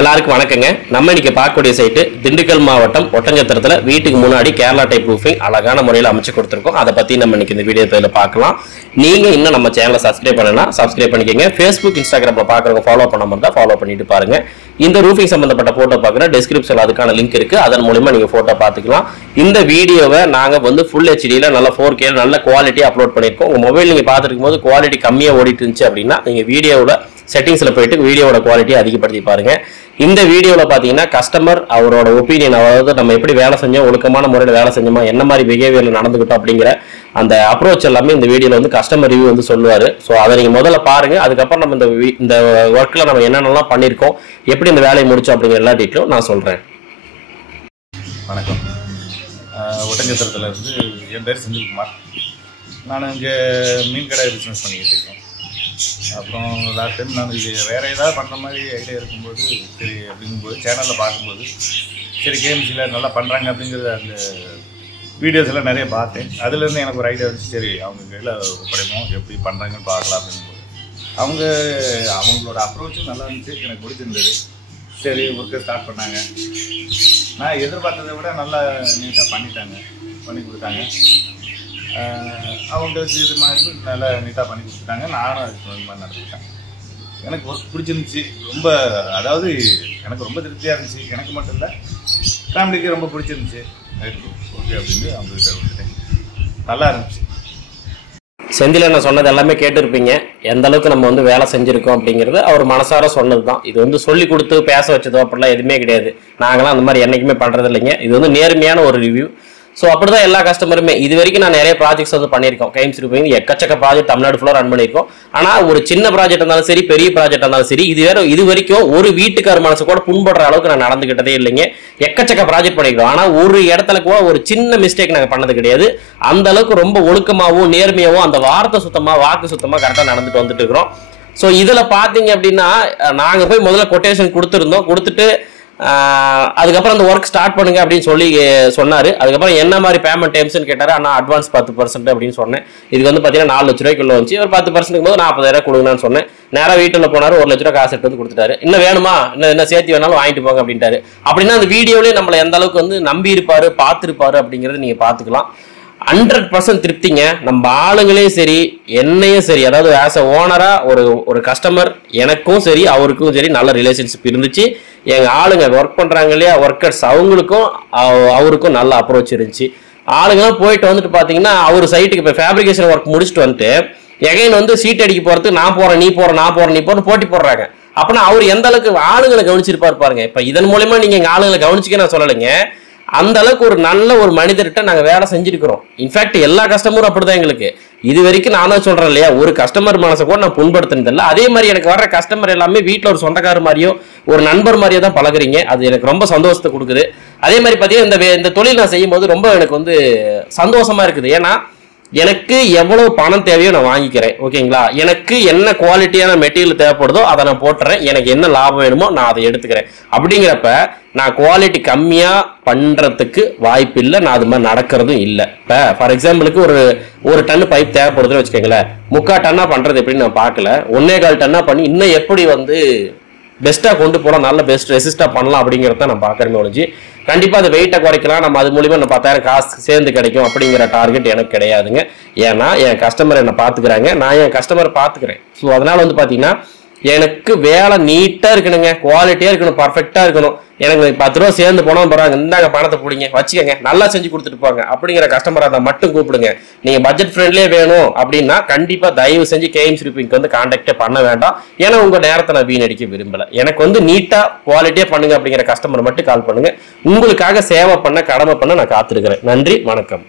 எல்லாருக்கும் வணக்கங்க. நம்ம இன்னைக்கு பார்க்கக்கூடிய சைட்டு திண்டுக்கல் மாவட்டம் ஒட்டஞ்சத்திரத்துல வீட்டுக்கு முன்னாடி கேரளா டைப் ரூஃபிங் அழகான முறையில் அமைச்சு கொடுத்துருக்கோம். அதை பத்தி நம்ம இன்னைக்கு இந்த வீடியோ பார்க்கலாம். நீங்க இன்னும் நம்ம சேனலை சப்ஸ்கிரைப் பண்ணனா சப்ஸ்கிரைப் பண்ணிக்கங்க. ஃபேஸ்புக், இன்ஸ்டாகிராம்ல பாக்குறவங்க ஃபாலோ பண்ணாம இருந்தா ஃபாலோ பண்ணிட்டு பாருங்க. இந்த ரூஃபிங் சம்பந்தப்பட்ட போட்டோ பார்க்குற டிஸ்கிரிப்ஷன்ல அதுக்கான லிங்க் இருக்கு. அதன் மூலமா நீங்க போட்டோ பார்த்துக்கலாம். இந்த வீடியோவை நாங்க வந்து ஃபுல் ஹெச்டியில் நல்ல 4K நல்ல குவாலிட்டி அப்லோட் பண்ணியிருக்கோம். உங்க மொபைல் நீங்க பார்த்துருக்கும் போது குவாலிட்டி கம்மியா ஓடிட்டு இருந்துச்சு அப்படின்னா நீங்க வீடியோவில் செட்டிங்ஸ்ல போயிட்டு வீடியோட குவாலிட்டி அதிகப்படுத்தி பாருங்க. இந்த வீடியோவில் பார்த்தீங்கன்னா கஸ்டமர் அவரோட ஒப்பீனியன், அதாவது நம்ம எப்படி வேலை செஞ்சோம், ஒழுக்கமான முறையில் வேலை செஞ்சோமா, என்ன மாதிரி பிஹேவியர்ல நடந்துக்கிட்டோம் அப்படிங்கிற அந்த அப்ரோச் எல்லாமே இந்த வீடியோவில் வந்து கஸ்டமர் ரிவ்யூ வந்து சொல்லுவார். ஸோ அதை நீங்கள் முதல்ல பாருங்க. அதுக்கப்புறம் நம்ம இந்த ஒர்க்கில் நம்ம என்னென்னலாம் பண்ணியிருக்கோம், எப்படி இந்த வேலையை முடிச்சோம் அப்படிங்கிற எல்லா டீட்டெயிலும் நான் சொல்கிறேன். வணக்கம். ஒட்டஞ்சத்திரத்தில் இருந்து என் பேர் செந்தில்குமார். நான் இங்கே மீன் கடை பிஸ்னஸ் பண்ணிக்கிட்டு இருக்கேன். அப்புறம் லாஸ்ட் டைம் நான் இது வேறு ஏதாவது பண்ணுற மாதிரி ஐடியா இருக்கும்போது சரி அப்படிங்கும்போது சேனலில் பார்க்கும்போது சரி கேம்ஸில் நல்லா பண்ணுறாங்க அப்படிங்கிறது அந்த வீடியோஸ் எல்லாம் நிறைய பார்த்தேன். அதுலேருந்து எனக்கு ஒரு ஐடியா வந்துச்சு, சரி அவங்க கையில் ஒப்படைப்போம், எப்படி பண்ணுறாங்கன்னு பார்க்கலாம் அப்படிங்கும்போது அவங்களோட அப்ரோச்சும் நல்லா இருந்துச்சு, எனக்கு பிடிச்சிருந்தது. சரி ஒர்க்கை ஸ்டார்ட் பண்ணாங்க. நான் எதிர்பார்த்ததை விட நல்லா நீட்டாக பண்ணி கொடுத்தாங்க. அவங்க இது மாதிரி நல்லா நீட்டாக பண்ணி கொடுத்துட்டாங்க. நானும் அதுக்கு மாதிரி நடந்துக்கிட்டேன். எனக்கு ஒர்க் பிடிச்சிருந்துச்சி ரொம்ப, அதாவது எனக்கு ரொம்ப திருப்தியாக இருந்துச்சு. எனக்கு மட்டும் இல்லை, ஃபேமிலிக்கு ரொம்ப பிடிச்சிருந்துச்சி. ஓகே அப்படின்னு அவங்ககிட்ட விட்டுட்டேன். நல்லா இருந்துச்சு. செந்தில் நான் சொன்னது எல்லாமே கேட்டிருப்பீங்க. எந்த அளவுக்கு நம்ம வந்து வேலை செஞ்சுருக்கோம் அப்படிங்கிறது அவர் மனசார சொன்னது தான். இது வந்து சொல்லி கொடுத்து பேச வச்சதோ அப்படிலாம் எதுவுமே கிடையாது. நாங்களாம் அந்த மாதிரி என்றைக்குமே பண்ணுறது இல்லைங்க. இது வந்து நேர்மையான ஒரு ரிவ்யூ. ஸோ அப்படி தான் எல்லா கஸ்டமருமே. இது வரைக்கும் நான் நிறைய ப்ராஜெக்ட்ஸ் வந்து பண்ணியிருக்கோம். கைம்ஸ் ரூஃபிங் எக்கச்சக்க ப்ராஜெக்ட் தமிழ்நாடு ஃபுல்லாக ரன் பண்ணியிருக்கோம். ஆனால் ஒரு சின்ன ப்ராஜெக்ட் இருந்தாலும் சரி, பெரிய ப்ராஜெக்ட் இருந்தாலும் சரி, இது வரைக்கும் ஒரு வீட்டுக்கார மனசு கூட புண்படுற அளவுக்கு நான் நடந்துக்கிட்டதே இல்லைங்க. எக்கச்சக்க ப்ராஜெக்ட் பண்ணியிருக்கோம். ஆனால் ஒரு இடத்துல கூட ஒரு சின்ன மிஸ்டேக் நாங்கள் பண்ணது கிடையாது. அந்த அளவுக்கு ரொம்ப ஒழுக்கமாகவும் நேர்மையாகவும் அந்த வார்த்தை சுத்தமாக வாக்கு சுத்தமாக கரெக்டாக நடந்துட்டு வந்துட்டு இருக்கிறோம். ஸோ இதில் பார்த்தீங்க அப்படின்னா நாங்கள் போய் முதல்ல கொட்டேஷன் கொடுத்துட்டு அதுக்கப்புறம் அந்த ஒர்க் ஸ்டார்ட் பண்ணுங்க அப்படின்னு சொன்னார். அதுக்கப்புறம் என்ன மாதிரி பேமெண்ட் டைம்ஸ்ன்னு கேட்டார். ஆனால் அட்வான்ஸ் 10% அப்படின்னு சொன்னேன். இதுக்கு வந்து பார்த்தீங்கன்னா 4 லட்ச ரூபாய்க்குள்ள வந்துச்சு. ஒரு 10% போது 40,000 கொடுங்கன்னு சொன்னேன். நேராக வீட்டில் போனார். 1 லட்ச ரூபா காசு எடுத்து வந்து கொடுத்துட்டாரு. இன்னும் வேணுமா, என்ன சேர்த்து வேணாலும் வாங்கிட்டு போங்க அப்படின்ட்டாரு. அப்படின்னா அந்த வீடியோலேயே நம்மளை எந்த அளவுக்கு வந்து நம்பி இருப்பாரு, பார்த்துருப்பாரு அப்படிங்கிறது நீங்கள் பார்த்துக்கலாம். 100% திருப்திங்க. நம்ம ஆளுங்களே சரி, என்னையும் சரி, அதாவது ஆஸ் அ ஓனரா ஒரு கஸ்டமர் எனக்கும் சரி அவருக்கும் சரி நல்ல ரிலேஷன்ஷிப் இருந்துச்சு. எங்கள் ஆளுங்க ஒர்க் பண்ணுறாங்க இல்லையா, ஒர்க்கர்ஸ், அவருக்கும் நல்ல அப்ரோச் இருந்துச்சு. ஆளுங்கெல்லாம் போயிட்டு வந்துட்டு பார்த்தீங்கன்னா அவர் சைட்டுக்கு இப்போ ஃபேப்ரிகேஷன் ஒர்க் முடிச்சுட்டு வந்துட்டு எகைன் வந்து சீட் அடிக்க போகிறதுக்கு நான் போகிறேன், நீ போகிறேன்னு போட்டி போடுறாங்க. அப்படின்னா அவர் எந்த அளவுக்கு ஆளுங்களை கவனிச்சிருப்பார் பாருங்க. இப்போ இதன் மூலமா நீங்கள் எங்கள் ஆளுங்களை கவனிச்சிக்க நான் சொல்லலைங்க. அந்த அளவுக்கு ஒரு நல்ல ஒரு மனிதர்கிட்ட நாங்கள் வேலை செஞ்சிருக்கிறோம். இன்ஃபேக்ட் எல்லா கஸ்டமரும் அப்படிதான் எங்களுக்கு. இது வரைக்கும் நான் தான் சொல்றேன் இல்லையா, ஒரு கஸ்டமர் மனசை கூட நான் புண்படுத்தினது இல்லை. அதே மாதிரி எனக்கு வர்ற கஸ்டமர் எல்லாமே வீட்டில் ஒரு சொந்தக்கார மாதிரியோ ஒரு நண்பர் மாதிரியோ தான் பழகுறீங்க. அது எனக்கு ரொம்ப சந்தோஷத்தை கொடுக்குது. அதே மாதிரி பார்த்தீங்கன்னா இந்த தொழில் நான் செய்யும் போது ரொம்ப எனக்கு வந்து சந்தோஷமா இருக்குது. ஏன்னா எனக்கு எவ்வளவு பணம் தேவையோ நான் வாங்கிக்கிறேன். ஓகேங்களா, எனக்கு என்ன குவாலிட்டியான மெட்டீரியல் தேவைப்படுதோ அதை நான் போட்டுறேன். எனக்கு என்ன லாபம் வேணுமோ நான் அதை எடுத்துக்கிறேன். அப்படிங்கிறப்ப நான் குவாலிட்டி கம்மியாக பண்ணுறதுக்கு வாய்ப்பு இல்லை. நான் அது மாதிரி நடக்கிறதும் இல்லை. இப்போ ஃபார் எக்ஸாம்பிளுக்கு ஒரு டன்னு பைப் தேவைப்படுதுன்னு வச்சுக்கோங்களேன். 3/4 டன்னா பண்ணுறது எப்படின்னு நான் பார்க்கல. 1.25 டன்னா பண்ணி இன்னும் எப்படி வந்து பெஸ்ட்டாக கொண்டு போகலாம், நல்ல பெஸ்ட் ரெசிஸ்டாக பண்ணலாம் அப்படிங்கிறத நான் பார்க்குறேன்னு ஒழிஞ்சு கண்டிப்பாக அதை வெயிட்டை குறைக்கலாம். நம்ம அது மூலிமா நம்ம 10,000 காசு சேர்ந்து கிடைக்கும் அப்படிங்கிற டார்கெட் எனக்கு கிடையாதுங்க. ஏன்னா என் கஸ்டமர் என்னை பார்த்துக்கிறாங்க, நான் என் கஸ்டமரை பார்த்துக்கிறேன். ஸோ அதனால் வந்து பார்த்தீங்கன்னா எனக்கு வேலை நீட்டாக இருக்கணுங்க, குவாலிட்டியாக இருக்கணும், பர்ஃபெக்டாக இருக்கணும். எனக்கு 10 ரூபா சேர்ந்து போனால் போகிறாங்க, இந்தாங்க பணத்தை பிடிங்க வச்சுக்கோங்க, நல்லா செஞ்சு கொடுத்துட்டு போங்க அப்படிங்கிற கஸ்டமராக தான் மட்டும் கூப்பிடுங்க. நீங்கள் பட்ஜெட் ஃப்ரெண்ட்லியே வேணும் அப்படின்னா கண்டிப்பாக தயவு செஞ்சு கேஎம்ஸ் ரூஃபிங்க்கு வந்து கான்டாக்டே பண்ண வேண்டாம். ஏன்னா உங்கள் நேரத்தை நான் வீணடிக்க விரும்பலை. எனக்கு வந்து நீட்டாக குவாலிட்டியாக பண்ணுங்க அப்படிங்கிற கஸ்டமர் மட்டும் கால் பண்ணுங்க. உங்களுக்காக சேவை பண்ண, கடமை பண்ண நான் காத்திருக்கிறேன். நன்றி, வணக்கம்.